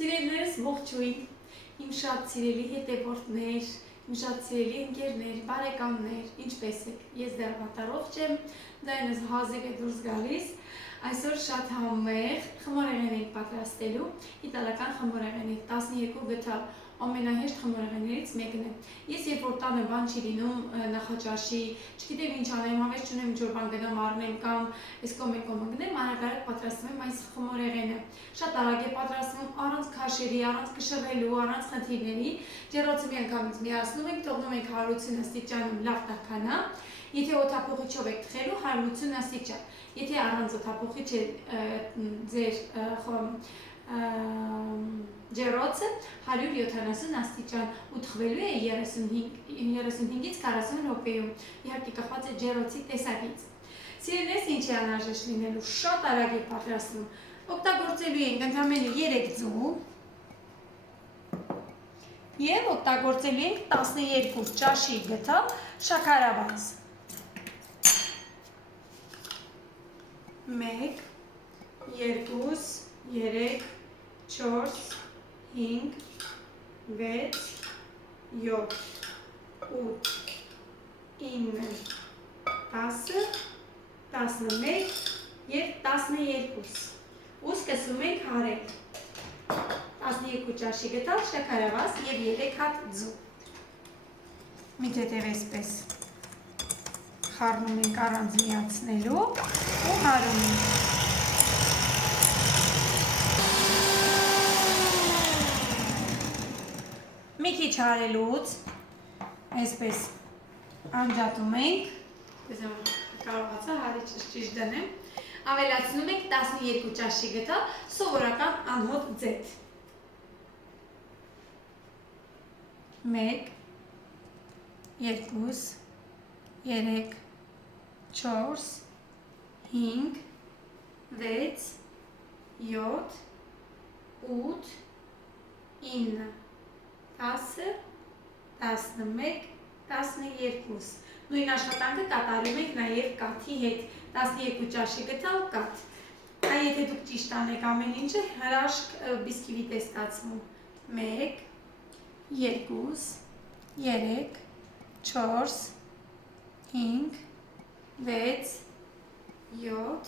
Սիրելիներս ողջույն, իմ շատ սիրելի հետևորդներ, իմ շատ սիրելի ընկերներ, բարեկամներ, ինչպես եք, ես դեռ վատառողջ եմ, ձայնս հազիվ է դուրս գալիս, այսօր շատ համեղ խմորեղեն ենք պատրաստելու, իտալական խմորեղեն ենք, 12 գթալ ամենահեշտ խմորեղեններից մեկն է։ Ես երբ որ տանը բան չի լինում նախաճաշի, չգիտեմ ինչ անեմ, հավես չունեմ ինչ-որ բան գնամ առնեմ կամ այս կողմ գնեմ, արագ պատրաստում եմ այս խմորեղենը։ Շատ արագ է պատրաստվում, առանց քաշերի, առանց կշռելու, առանց խնդիրների։ Ջեռոցը միանգամից միացնում ենք, թողնում ենք 180 աստիճանում լավ տաքանա։ Եթե օդափոխիչով եք թխելու 180 աստիճան։ Եթե առանց օդափոխիչ է ձեր ջեռոցը 170 աստիճան ու թխվելու է 35-ից 40 րոպեում։ Իհարկե կախված է ջեռոցի տեսակից։ Սիրելիներս ինչ է անհրաժեշտ լինելու, շատ արագ է պատրաստվում։ Օգտագործելու ենք ընդամենը 3 ձու և օգտագործելու ենք 12 ճաշի գթալ շաքարավազ։ 1, 2, 3, 4, 5, 6, 7, 8, 9, 10, 11 և 12 ու սկսում ենք հարել 12 ճաշի գթալ շաքարավազ և 3 հատ ձու։ Մի թեթև էսպես խառնում ենք առանց միացնելու ու հարում ենք։ Մի քիչ հարելուց այսպես անջատում ենք, կարողացա հարի ճիշտ դնեմ, ավելացնում ենք 12 ճաշի գթալ սովորական անհոտ ձեթ։ 1, 2, 3, 4, 5, 6, 7, 8, 9, 10, 11, 12։ Նույն աշխատանքը կատարում ենք նաև կաթի հետ, 12 ճաշի գթալ կաթ։ Այ եթե դուք ճիշտ անեք ամեն ինչը, հրաշք բիսկվիտ է ստացվում։ 1, 2, 3, 4, 5, 6, 7,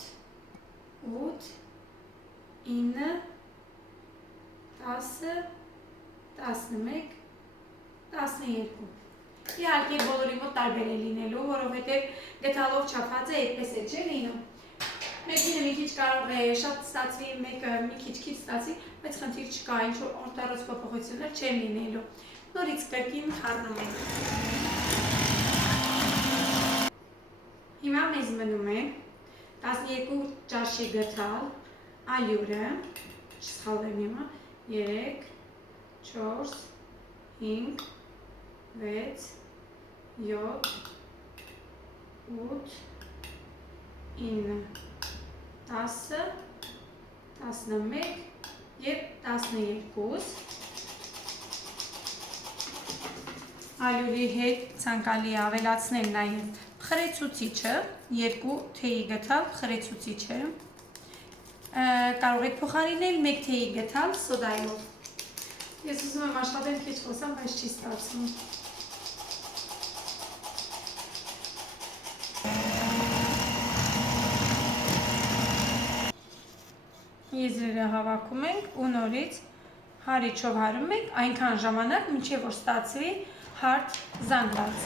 8, 9, 10, 11, 12։ Իհարկե բոլորի մոտ տարբեր է լինելու, որովհետև գթալով չափած է, այդպես է չէ լինում։ Մեկինը մի քիչ կարող է շատ ստացվի, մեկը մի քիչ ստացվի, բայց խնդիր չկա, ինչ-որ օրտարոց փոփոխություններ չեն լինելու։ Նորից կրկին խառնում ենք։ Հիմա մեզ մնում է 12 ճաշի գթալ ալյուրը, չսխալվեմ հիմա, 3, 4, 5, 6, 7, 8, 9, 10, 11 և 12։ Ալյուրի հետ ցանկալի է ավելացնել նաև խրեցուցիչը, 2 թեյի գթալ խրեցուցիչը։ Կարող եք փոխարինել 1 թեյի գթալ սոդայով։ Ես ուզում եմ աշխատել քիչ խոսամ, բայց չի ստացվում։ Եզրերը հավաքում ենք ու նորից հարիչով հարում ենք այնքան ժամանակ, մինչև որ ստացվի հարթ զանգված։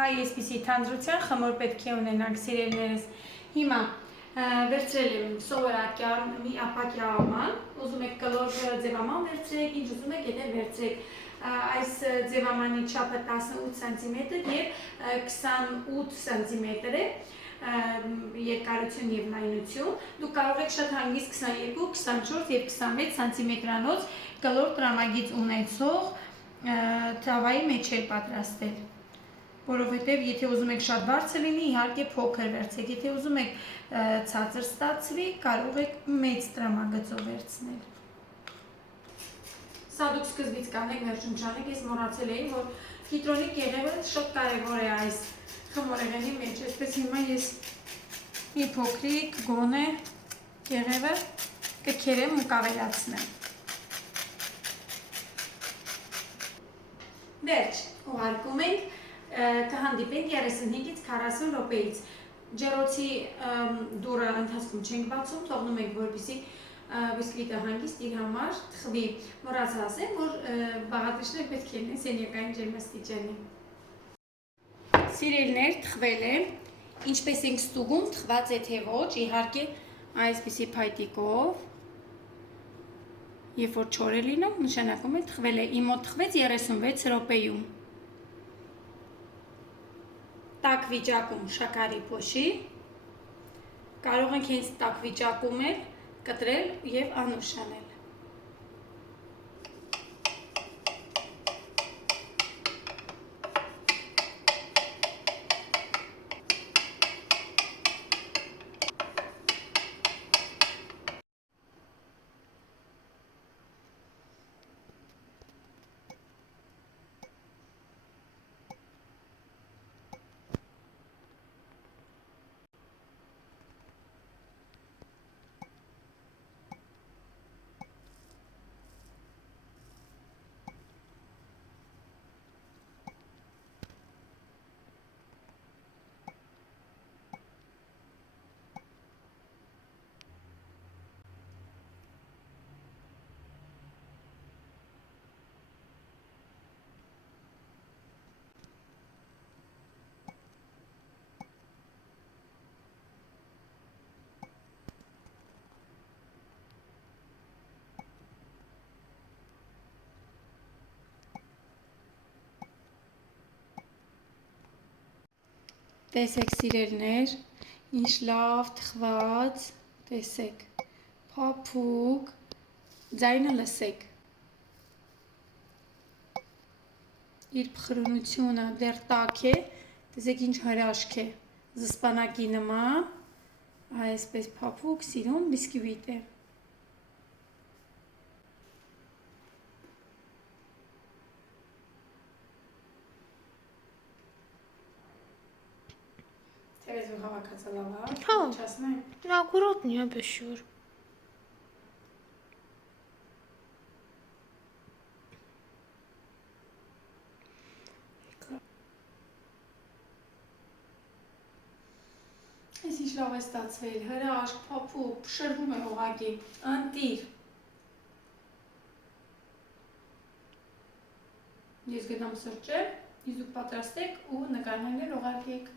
Այ այսպիսի թանձրության խմոր պետք է ունենանք, սիրելիներս։ Հիմա վերցրել եմ սովորական մի ապակյա աման, ուզում եք կլոր ձևաման վերցրեք, ինչ ուզում եք եթե վերցրեք։ Այս ձևամանի չափը 18 սանտիմետր և 28 սանտիմետր է երկարություն և լայնություն։ Դուք կարող եք շատ հանգիստ 22, 24 և 26 սանտիմետրանոց կլոր տրամագիծ ունեցող թավայի մեջ էլ պատրաստել։ Որովհետև եթե ուզում եք շատ բարձր լինի, իհարկե փոքր վերցեք, եթե ուզում եք ցածր ստացվի, կարող եք մեծ տրամագծով վերցնել։ Սա դուք սկզբից կանեք, վերջում չանեք, ես մոռացել էի, որ Կիտրոնի կեղևը շատ կարևոր է այս խմորեղենի մեջ, այսպես հիմա ես մի փոքրիկ գոնե կեղևը կքերեմ ու կավելացնեմ։ Վերջ, ուղարկում ենք, կհանդիպենք 35-ից 40 րոպեից։ Ջեռոցի դուռը ընթացքում չենք բացում, թողնում ենք, որպեսզի բիսկվիտը հանգիստ իր համար թխվի։ Մոռացա ասեմ, որ բաղադրիչները պետք է լինեն սենյակային ջերմաստիճանի։ Սիրելիներ, թխվել է, ինչպես ենք ստուգում, թխված է թե ոչ, իհարկե այսպիսի փայտիկով, երբ որ չոր է լինում, նշանակում է թխվել է, իմ մոտ թխվեց 36 րոպեում։ Տաք վիճակում շաքարի փոշի, կարող ենք հենց տաք վիճակում էլ կտրել և անուշ անել։ Տեսեք սիրելիներ, ինչ լավ թխված, տեսեք, փափուկ, ձայնը լսեք, իր փխրունությունը դեռ տաք է, տեսեք ինչ հրաշք է, զսպանակի նման, այսպես փափուկ սիրուն բիսկվիտ է։ Թերեզ ու հավաքածը լավ է, չասնեմ։ Аккуратнее, обещаю. Այս ինչ լավ է ստացվել, հրաշք, փափուկ, շրվում է ուղղակի, ընտիր։ Ես գնամ սրճել, իսկ դուք պատրաստեք ու նկարներն էլ ուղարկեք։